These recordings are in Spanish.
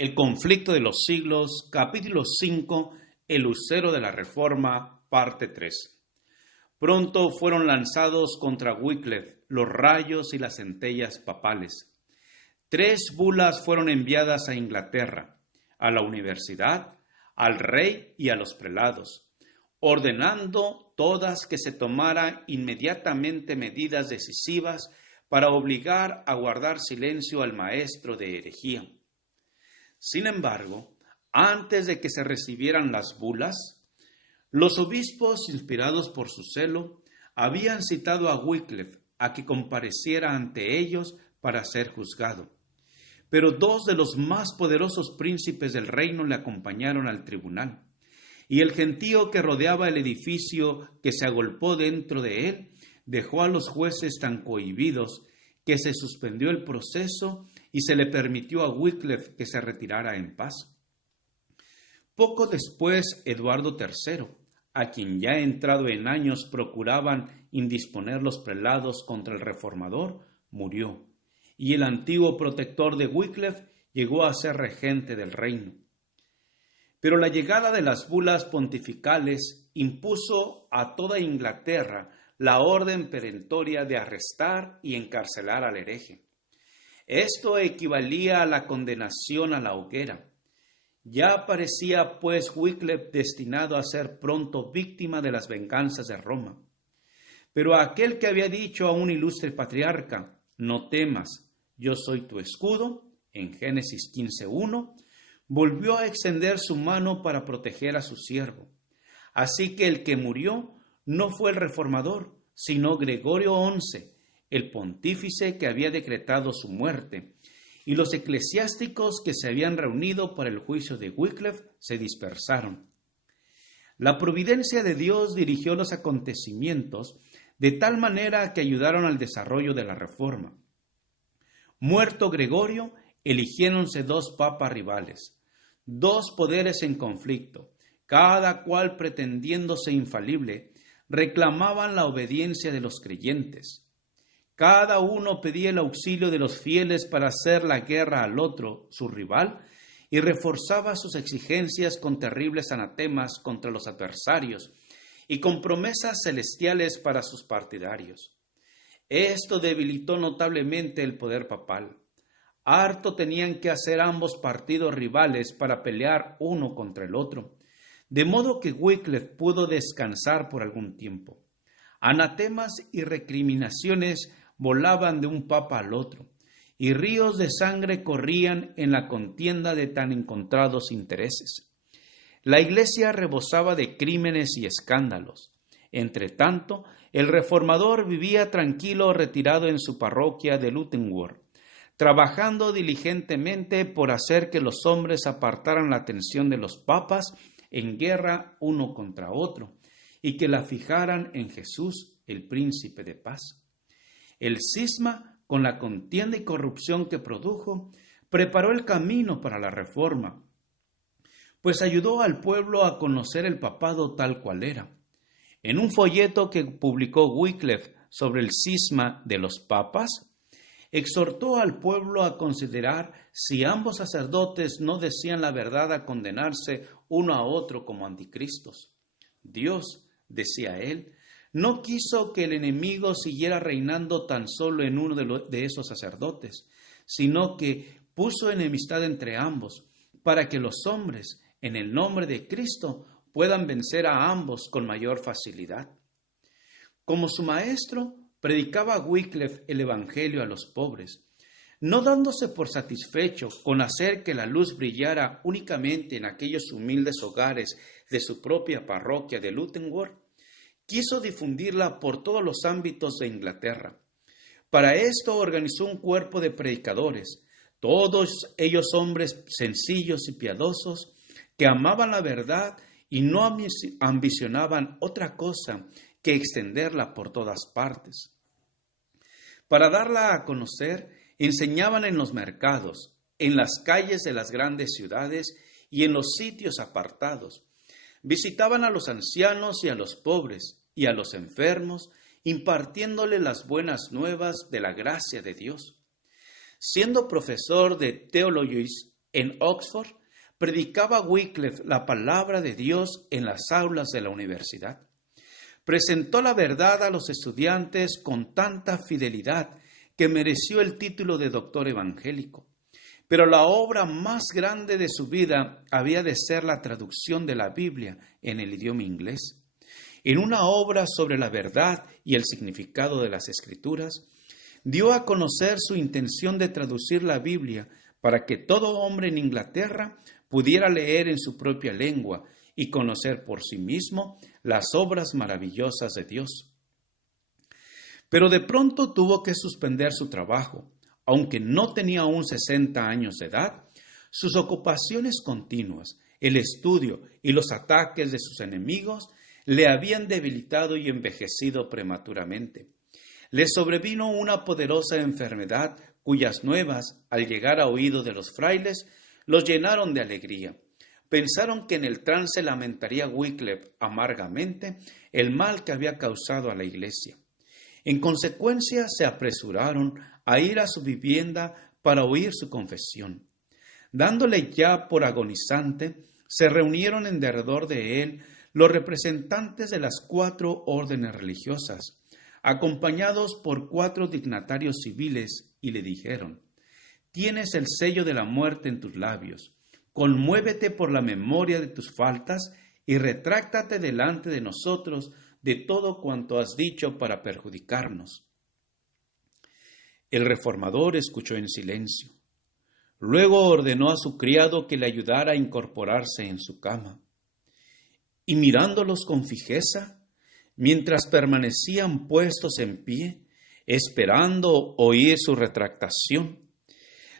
El conflicto de los siglos, capítulo 5, el lucero de la Reforma, parte 3. Pronto fueron lanzados contra Wycliffe los rayos y las centellas papales. 3 bulas fueron enviadas a Inglaterra, a la universidad, al rey y a los prelados, ordenando todas que se tomaran inmediatamente medidas decisivas para obligar a guardar silencio al maestro de herejía. Sin embargo, antes de que se recibieran las bulas, los obispos, inspirados por su celo, habían citado a Wycliffe a que compareciera ante ellos para ser juzgado. Pero 2 de los más poderosos príncipes del reino le acompañaron al tribunal, y el gentío que rodeaba el edificio, que se agolpó dentro de él, dejó a los jueces tan cohibidos que se suspendió el proceso y se le permitió a Wycliffe que se retirara en paz. Poco después, Eduardo III, a quien ya entrado en años procuraban indisponer los prelados contra el reformador, murió, y el antiguo protector de Wycliffe llegó a ser regente del reino. Pero la llegada de las bulas pontificales impuso a toda Inglaterra la orden perentoria de arrestar y encarcelar al hereje. Esto equivalía a la condenación a la hoguera. Ya parecía, pues, Wycliffe destinado a ser pronto víctima de las venganzas de Roma. Pero aquel que había dicho a un ilustre patriarca, «No temas, yo soy tu escudo», en Génesis 15:1, volvió a extender su mano para proteger a su siervo. Así que el que murió no fue el reformador, sino Gregorio XI, el pontífice que había decretado su muerte, y los eclesiásticos que se habían reunido para el juicio de Wycliffe se dispersaron. La providencia de Dios dirigió los acontecimientos de tal manera que ayudaron al desarrollo de la Reforma. Muerto Gregorio, eligiéronse 2 papas rivales, 2 poderes en conflicto, cada cual pretendiéndose infalible, reclamaban la obediencia de los creyentes. Cada uno pedía el auxilio de los fieles para hacer la guerra al otro, su rival, y reforzaba sus exigencias con terribles anatemas contra los adversarios y con promesas celestiales para sus partidarios. Esto debilitó notablemente el poder papal. Harto tenían que hacer ambos partidos rivales para pelear uno contra el otro, de modo que Wycliffe pudo descansar por algún tiempo. Anatemas y recriminaciones volaban de un papa al otro, y ríos de sangre corrían en la contienda de tan encontrados intereses. La iglesia rebosaba de crímenes y escándalos. Entre tanto, el reformador vivía tranquilo retirado en su parroquia de Luttenworth, trabajando diligentemente por hacer que los hombres apartaran la atención de los papas en guerra uno contra otro, y que la fijaran en Jesús, el príncipe de paz. El cisma, con la contienda y corrupción que produjo, preparó el camino para la Reforma, pues ayudó al pueblo a conocer el papado tal cual era. En un folleto que publicó Wycliffe sobre el cisma de los papas, exhortó al pueblo a considerar si ambos sacerdotes no decían la verdad a condenarse uno a otro como anticristos. Dios, decía él, no quiso que el enemigo siguiera reinando tan solo en uno de esos sacerdotes, sino que puso enemistad entre ambos, para que los hombres, en el nombre de Cristo, puedan vencer a ambos con mayor facilidad. Como su maestro, predicaba Wycliffe el Evangelio a los pobres, no dándose por satisfecho con hacer que la luz brillara únicamente en aquellos humildes hogares de su propia parroquia de Luttenworth. Quiso difundirla por todos los ámbitos de Inglaterra. Para esto organizó un cuerpo de predicadores, todos ellos hombres sencillos y piadosos, que amaban la verdad y no ambicionaban otra cosa que extenderla por todas partes. Para darla a conocer, enseñaban en los mercados, en las calles de las grandes ciudades y en los sitios apartados. Visitaban a los ancianos y a los pobres y a los enfermos, impartiéndole las buenas nuevas de la gracia de Dios. Siendo profesor de En Oxford, predicaba Wycliffe la palabra de Dios en las aulas de la universidad. Presentó la verdad a los estudiantes con tanta fidelidad que mereció el título de doctor evangélico. Pero la obra más grande de su vida había de ser la traducción de la Biblia en el idioma inglés. En una obra sobre la verdad y el significado de las Escrituras, dio a conocer su intención de traducir la Biblia para que todo hombre en Inglaterra pudiera leer en su propia lengua y conocer por sí mismo las obras maravillosas de Dios. Pero de pronto tuvo que suspender su trabajo. Aunque no tenía aún 60 años de edad, sus ocupaciones continuas, el estudio y los ataques de sus enemigos le habían debilitado y envejecido prematuramente. Le sobrevino una poderosa enfermedad cuyas nuevas, al llegar a oídos de los frailes, los llenaron de alegría. Pensaron que en el trance lamentaría Wycliffe amargamente el mal que había causado a la iglesia. En consecuencia, se apresuraron a ir a su vivienda para oír su confesión. Dándole ya por agonizante, se reunieron en derredor de él los representantes de las 4 órdenes religiosas, acompañados por 4 dignatarios civiles, y le dijeron: «Tienes el sello de la muerte en tus labios. Conmuévete por la memoria de tus faltas y retráctate delante de nosotros de todo cuanto has dicho para perjudicarnos». El reformador escuchó en silencio. Luego ordenó a su criado que le ayudara a incorporarse en su cama. Y mirándolos con fijeza, mientras permanecían puestos en pie, esperando oír su retractación,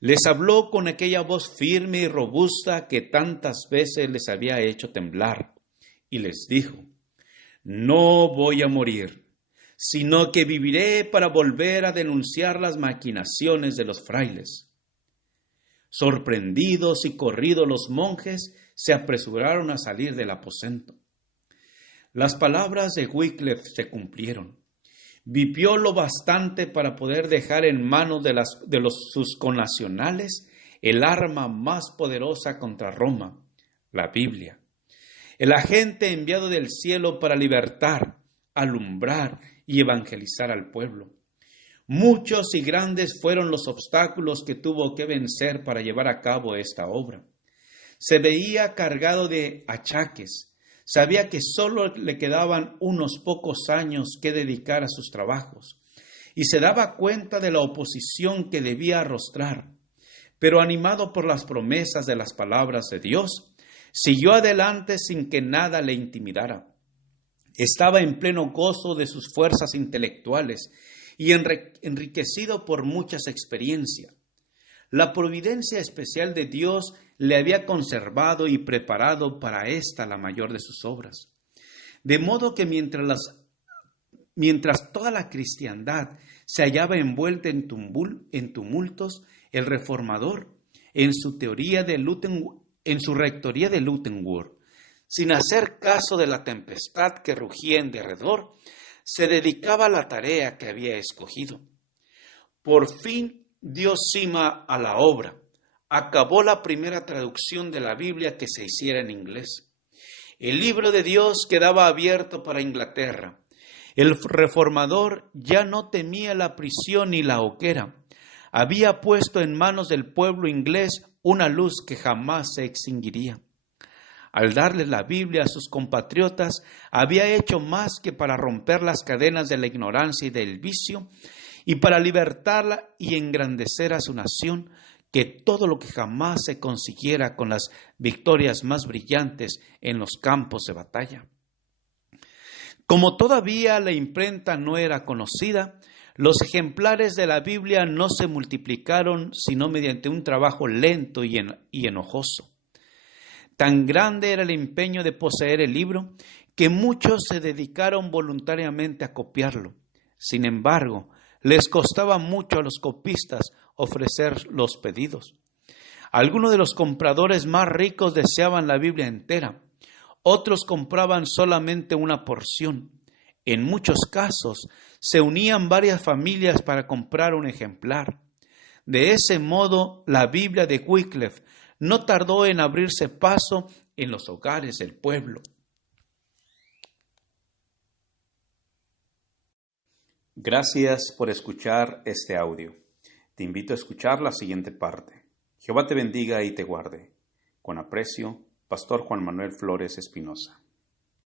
les habló con aquella voz firme y robusta que tantas veces les había hecho temblar, y les dijo: «No voy a morir, sino que viviré para volver a denunciar las maquinaciones de los frailes». Sorprendidos y corridos, los monjes se apresuraron a salir del aposento. Las palabras de Wycliffe se cumplieron. Vivió lo bastante para poder dejar en manos de sus connacionales el arma más poderosa contra Roma, la Biblia. El agente enviado del cielo para libertar, alumbrar y evangelizar al pueblo. Muchos y grandes fueron los obstáculos que tuvo que vencer para llevar a cabo esta obra. Se veía cargado de achaques. Sabía que solo le quedaban unos pocos años que dedicar a sus trabajos, y se daba cuenta de la oposición que debía arrostrar. Pero animado por las promesas de las palabras de Dios, siguió adelante sin que nada le intimidara. Estaba en pleno gozo de sus fuerzas intelectuales y enriquecido por muchas experiencias. La providencia especial de Dios le había conservado y preparado para esta la mayor de sus obras. De modo que mientras toda la cristiandad se hallaba envuelta en tumultos, el reformador, en su rectoría de Luttenwörth, sin hacer caso de la tempestad que rugía en derredor, se dedicaba a la tarea que había escogido. Por fin dio cima a la obra. Acabó la primera traducción de la Biblia que se hiciera en inglés. El libro de Dios quedaba abierto para Inglaterra. El reformador ya no temía la prisión ni la hoguera. Había puesto en manos del pueblo inglés una luz que jamás se extinguiría. Al darles la Biblia a sus compatriotas, había hecho más que para romper las cadenas de la ignorancia y del vicio, y para libertarla y engrandecer a su nación, que todo lo que jamás se consiguiera con las victorias más brillantes en los campos de batalla. Como todavía la imprenta no era conocida, los ejemplares de la Biblia no se multiplicaron sino mediante un trabajo lento y enojoso. Tan grande era el empeño de poseer el libro que muchos se dedicaron voluntariamente a copiarlo. Sin embargo, les costaba mucho a los copistas ofrecer los pedidos. Algunos de los compradores más ricos deseaban la Biblia entera. Otros compraban solamente una porción. En muchos casos, se unían varias familias para comprar un ejemplar. De ese modo, la Biblia de Wycliffe no tardó en abrirse paso en los hogares del pueblo. Gracias por escuchar este audio. Te invito a escuchar la siguiente parte. Jehová te bendiga y te guarde. Con aprecio, Pastor Juan Manuel Flores Espinosa.